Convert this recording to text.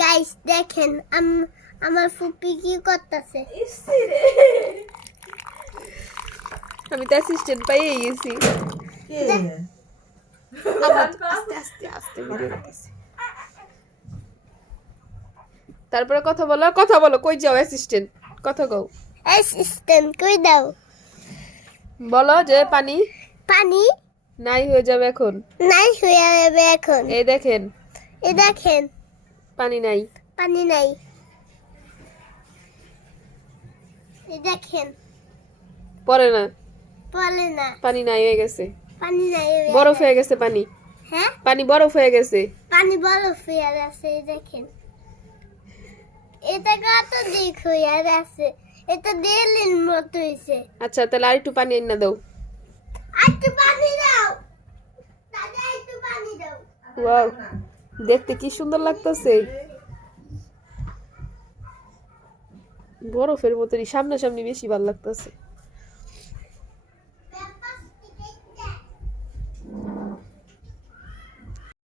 Guys দেখেন আমার ফুপি কি করতেছে। আমি তো অ্যাসিস্ট্যান্ট পাইয়ে গেছি। আস্তে আস্তে আস্তে ভিডিও করতেছি। তারপরে কথা বলো কই যাও অ্যাসিস্ট্যান্ট কথা কও। অ্যাসিস্ট্যান্ট কই দাও। বলো যে পানি পানি নাই হয়ে যাবে এখন। নাই হয়ে যাবে এখন। এই দেখেন পানি নাই। পানি নাই। এই দেখেন পড়ে না পানি নাই হয়ে গেছে। পানি নাই বরফ হয়ে গেছে পানি। হ্যাঁ পানি বরফ হয়ে গেছে। পানি বরফ হয়ে আছে। এই দেখেন এটা কত দিক হয়ে আছে। এটা দেলের মতো হইছে। আচ্ছা তাহলে আর একটু পানি এনে দাও। একটু পানি দাও দাদা, একটু পানি দাও। ওয়াও দেখতে কি সুন্দর লাগতেছে। বরফের মতনই সামনাসামনি বেশি ভালো লাগতেছে।